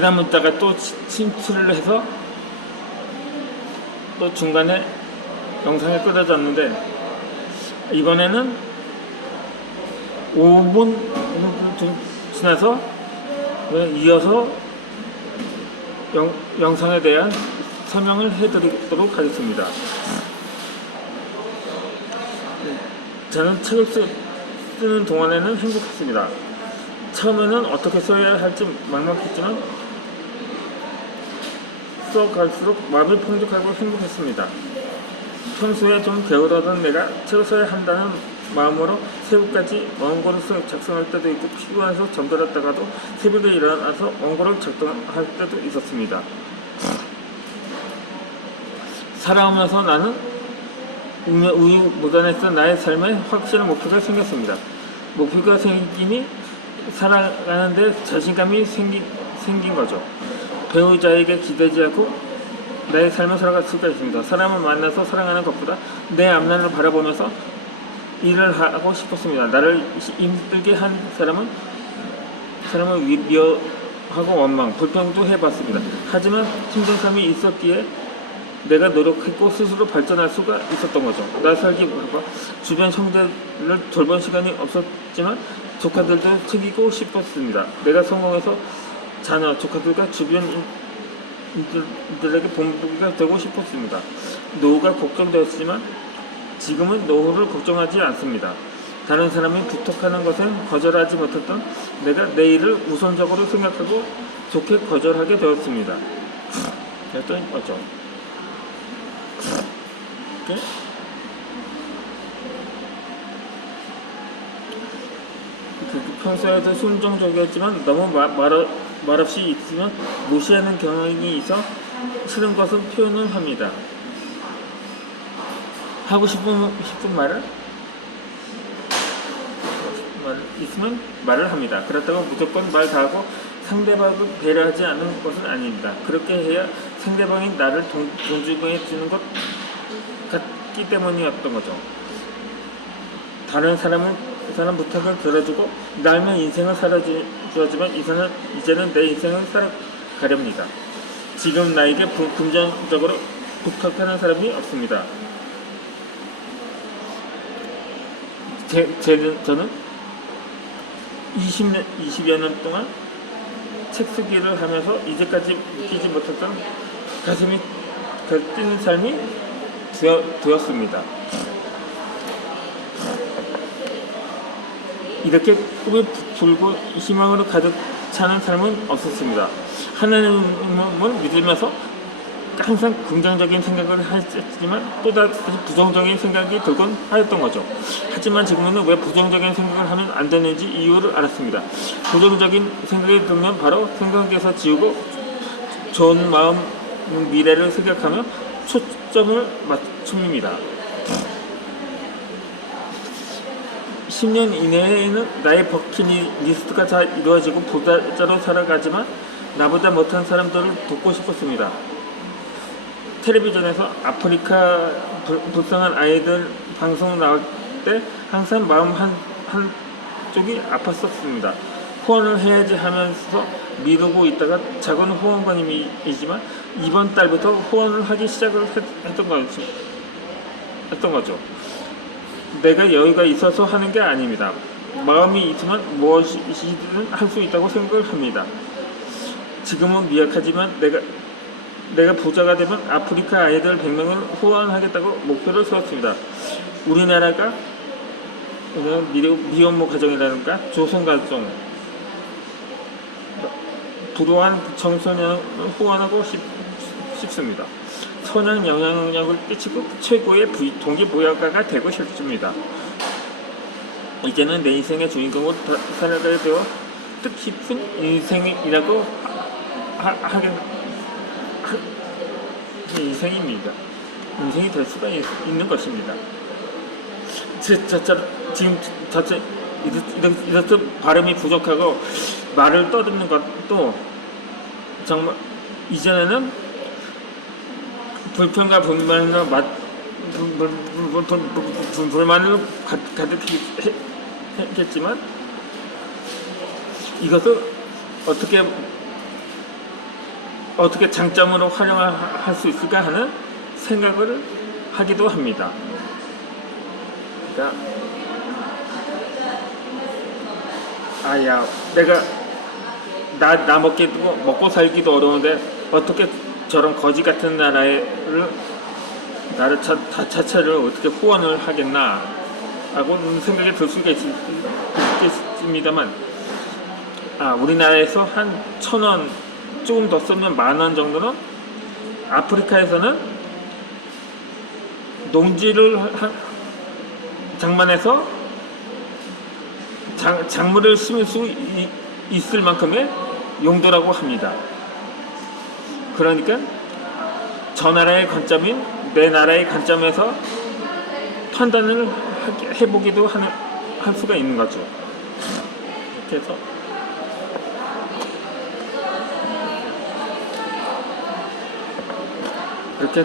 잠깐 있다가 또 침투를 해서 또 중간에 영상이 끊어졌는데, 이번에는 5분 좀 지나서 이어서 영상에 대한 설명을 해드리도록 하겠습니다. 저는 책을 쓰는 동안에는 행복했습니다. 처음에는 어떻게 써야 할지 막막했지만 써갈수록 마음이 풍족하고 행복했습니다. 평소에 좀 게으르던 내가 책을 써야 한다는 마음으로 새벽까지 원고를 작성할 때도 있고, 피곤해서 잠들었다가도 새벽에 일어나서 원고를 작성할 때도 있었습니다. 살아오면서 나는 우유부단했던 나의 삶에 확실한 목표가 생겼습니다. 목표가 생기니 살아가는데 자신감이 생긴 거죠. 배우자에게 기대지 않고 나의 삶을 살아갈 수가 있습니다. 사람을 만나서 사랑하는 것보다 내 앞날을 바라보면서 일을 하고 싶었습니다. 나를 힘들게 한 사람을 미워하고 원망, 불평도 해봤습니다. 하지만 힘든 삶이 있었기에 내가 노력했고 스스로 발전할 수가 있었던 거죠. 나 살기 바빠 주변 형제를 돌볼 시간이 없었지만 조카들도 챙기고 싶었습니다. 내가 성공해서 자녀, 조카들과 주변인들에게 본보기가 되고 싶었습니다. 노후가 걱정되었지만 지금은 노후를 걱정하지 않습니다. 다른 사람이 부탁하는 것엔 거절하지 못했던 내가 내일을 우선적으로 생각하고 좋게 거절하게 되었습니다. 그랬더니 어쩌? 평소에도 순종적이었지만 너무 말없이 있으면 무시하는 경향이 있어 싫은 것은 표현을 합니다. 하고 싶은 말을 있으면 말을 합니다. 그렇다고 무조건 말 다 하고 상대방을 배려하지 않는 것은 아닙니다. 그렇게 해야 상대방이 나를 존중해 주는 것 같기 때문이었던 거죠. 다른 사람 부탁을 들어주고 날면 인생을 살아주었지만 이제는 내 인생을 살아가렵니다. 지금 나에게 긍정적으로 부탁하는 사람이 없습니다. 저는 20여 년 동안 책 쓰기를 하면서 이제까지 느끼지 못했던 가슴이 뛰는 삶이 되었습니다. 이렇게 꿈에 불고 희망으로 가득 차는 삶은 없었습니다. 하나님을 믿으면서 항상 긍정적인 생각을 했지만 또다시 부정적인 생각이 들곤 하였던 거죠. 하지만 지금은 왜 부정적인 생각을 하면 안 되는지 이유를 알았습니다. 부정적인 생각이 들면 바로 생각에서 지우고 좋은 마음, 미래를 생각하며 초점을 맞춥니다. 10년 이내에는 나의 버킷리스트가 다 이루어지고 부자로 살아가지만 나보다 못한 사람들을 돕고 싶었습니다. 텔레비전에서 아프리카 불쌍한 아이들 방송 나올 때 항상 마음 한쪽이 아팠었습니다. 후원을 해야지 하면서 미루고 있다가 작은 후원금이지만 이번 달부터 후원을 하기 시작을 했던 거죠. 내가 여유가 있어서 하는 게 아닙니다. 마음이 있으면 무엇이든 할 수 있다고 생각을 합니다. 지금은 미약하지만 내가 부자가 되면 아프리카 아이들 100명을 후원하겠다고 목표를 세웠습니다. 우리나라가 미혼모 가정이라든가 조선가정, 불우한 청소년을 후원하고 싶습니다. 선한 영향력을 끼치고 최고의 동기부여가가 되고 싶습니다. 이제는 내 인생의 주인공으로 살아가야 되어 뜻깊은 인생이라고 하게 인생입니다. 인생이 될 수가 있는 것입니다. 지금 이렇게 발음이 부족하고 말을 떠듬는 것도 정말 이전에는 불평과 불만을 가득했겠지만 이것을 어떻게 어떻게 장점으로 활용할 수 있을까 하는 생각을 하기도 합니다. 그러니까 아야 내가 나 먹고 살기도 어려운데 어떻게 저런 거지 같은 나라를 자체를 어떻게 후원을 하겠나 하고 생각이 들 수가 있겠습니다만, 우리나라에서 한 1,000원 조금 더 쓰면 10,000원 정도는 아프리카에서는 농지를 장만해서 작물을 심을 수 있을 만큼의 용도라고 합니다. 그러니까 저 나라의 관점인 내 나라의 관점에서 판단을 해보기도 할 수가 있는 거죠. 그래서 이렇게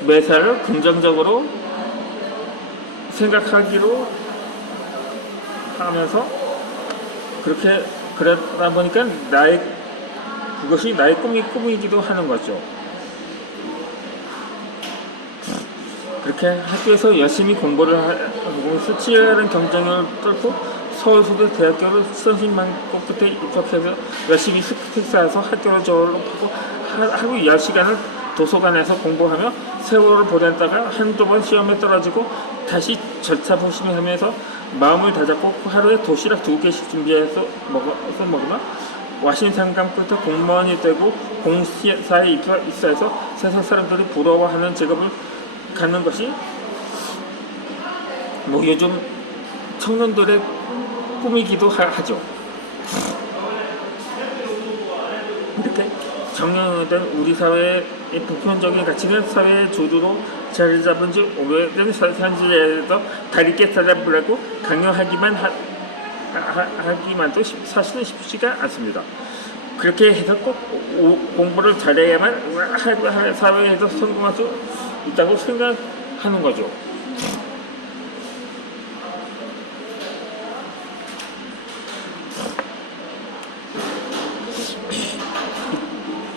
매사를 긍정적으로 생각하기로 하면서 그러다 보니까 그것이 나의 꿈이기도 하는 거죠. 그렇게 학교에서 열심히 공부를 하고 수치라는 경쟁을 뚫고 서울서도 대학교를 수험생만 끝에 입학해서 열심히 스펙 쌓아서 학교를 졸업하고 하루 10시간을 도서관에서 공부하며 세월을 보냈다가 한두 번 시험에 떨어지고 다시 절차 보심을 하면서 마음을 다잡고 하루에 도시락 2개씩 준비해서 먹으면 와신상감 끝에 공무원이 되고 공사에 입사해서 세상 사람들이 부러워하는 직업을 갖는 것이 요즘 청년들의 꿈이기도 하죠. 이렇게 정형화된 우리 사회의 보편적인 가치는 사회의 조류로 자리 잡은 지 오래된 현실에서 다르게 살아보려고 강요하기만도 사실은 쉽지가 않습니다. 그렇게 해서 꼭 공부를 잘해야만 사회에서 성공할 수 있다고 생각하는 거죠.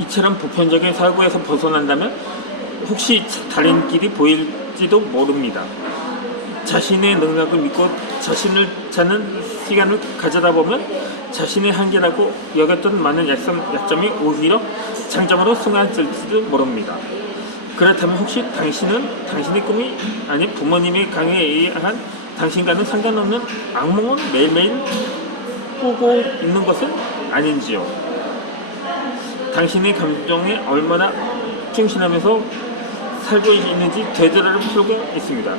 이처럼 보편적인 사고에서 벗어난다면 혹시 다른 길이 보일지도 모릅니다. 자신의 능력을 믿고 자신을 찾는 시간을 가져다 보면 자신의 한계라고 여겼던 많은 약점이 오히려 장점으로 승화될지도 모릅니다. 그렇다면 혹시 당신은 당신의 꿈이 아닌 부모님의 강요에 의한 당신과는 상관없는 악몽을 매일매일 꾸고 있는 것은 아닌지요? 당신의 감정에 얼마나 충실하면서 살고 있는지 되돌아볼 필요가 있습니다.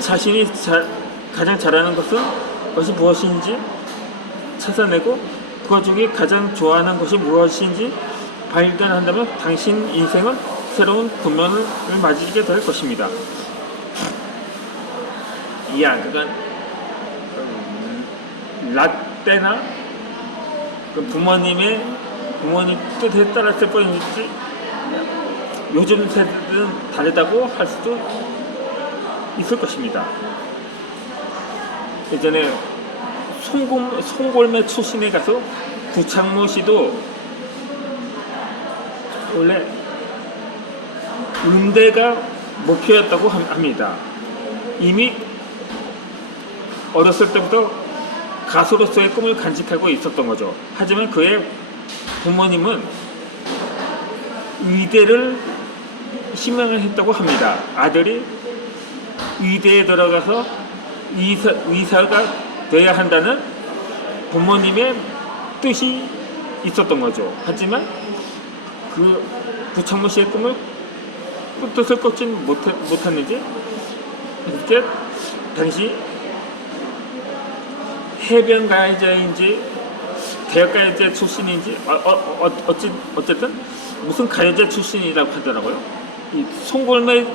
자신이 가장 잘하는 것이 무엇인지 찾아내고 그 중에 가장 좋아하는 것이 무엇인지 발견한다면 당신 인생은 새로운 국면을 맞이하게 될 것입니다. 그건 라떼나 부모님 뜻에 따랐을 뿐이지 요즘 세대는 다르다고 할 수도 있을 것입니다. 예전에 송골매 출신의 가수 구창모 씨도 원래 음대가 목표였다고 합니다. 이미 어렸을 때부터 가수로서의 꿈을 간직하고 있었던 거죠. 하지만 그의 부모님은 의대를 희망을 했다고 합니다. 아들이 의대에 들어가서 의사가 돼야 한다는 부모님의 뜻이 있었던 거죠. 하지만 그 구창모 씨의 꿈을 뜻을 꺾지 못했는지 이렇게 당시 해변가요제인지 대학가요제 출신인지 어쨌든 무슨 가요제 출신이라고 하더라고요. 이 송골매의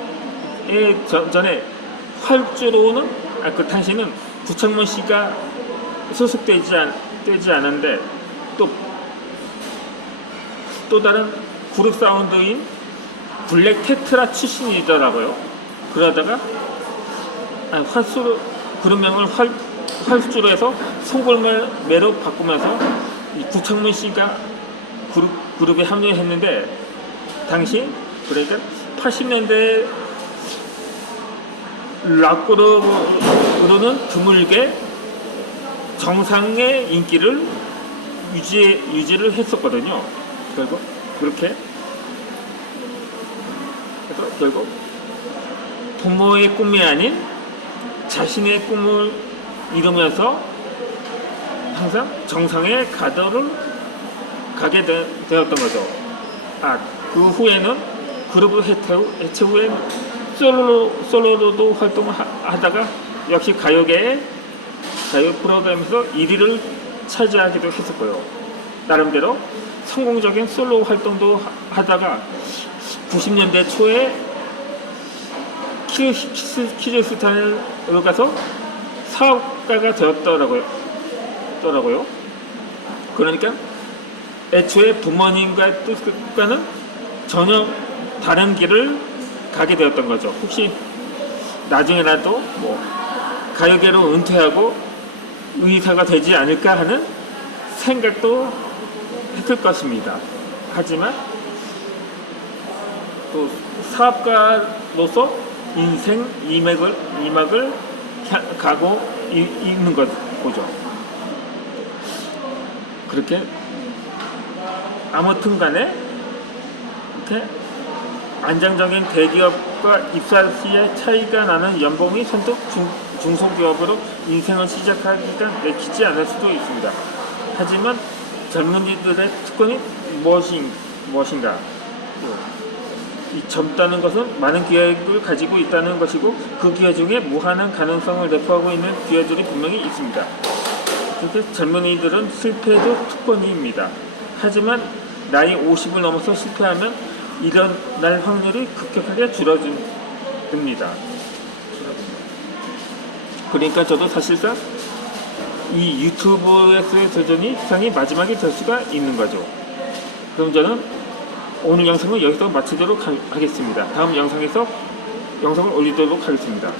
전에 활주로는 당시는 구창모 씨가 소속되지 않은데 또 다른 그룹 사운드인 블랙 테트라 출신이더라고요. 그러다가 그룹명을 활주로에서 송골매로 바꾸면서 이 구창모 씨가 그룹 그룹에 합류했는데 당시 그러니까 80년대 락으로는 드물게 정상의 인기를 유지를 했었거든요. 결국 그렇게 그래서 결국 부모의 꿈이 아닌 자신의 꿈을 이루면서 항상 정상의 가도를 가게 되었던 거죠. 그 후에는 그룹을 해체 후에 솔로로도 활동하다가 역시 가요 프로그램에서 1위를 차지하기도 했었고요. 나름대로 성공적인 솔로 활동도 하다가 90년대 초에 키르기스탄으로 가서 사업가가 되었더라고요. 그러니까 애초에 부모님과의 뜻과는 전혀 다른 길을 가게 되었던 거죠. 혹시 나중에라도 뭐 가요계로 은퇴하고 의사가 되지 않을까 하는 생각도 했을 것입니다. 하지만 또 사업가로서 인생 이막을 가고 있는 거죠. 그렇게 아무튼 간에 이렇게 안정적인 대기업과 입사 시에 차이가 나는 연봉이 선뜻 중소기업으로 인생을 시작하기가 내키지 않을 수도 있습니다. 하지만 젊은이들의 특권이 무엇인가? 이 젊다는 것은 많은 기회를 가지고 있다는 것이고 그 기회 중에 무한한 가능성을 내포하고 있는 기회들이 분명히 있습니다. 그래서 젊은이들은 실패도 특권입니다. 하지만 나이 50을 넘어서 실패하면 일어날 확률이 급격하게 줄어듭니다. 그러니까 저도 사실상 이 유튜브에서의 도전이 세상이 마지막이 될 수가 있는 거죠. 그럼 저는 오늘 영상을 여기서 마치도록 하겠습니다. 다음 영상에서 영상을 올리도록 하겠습니다.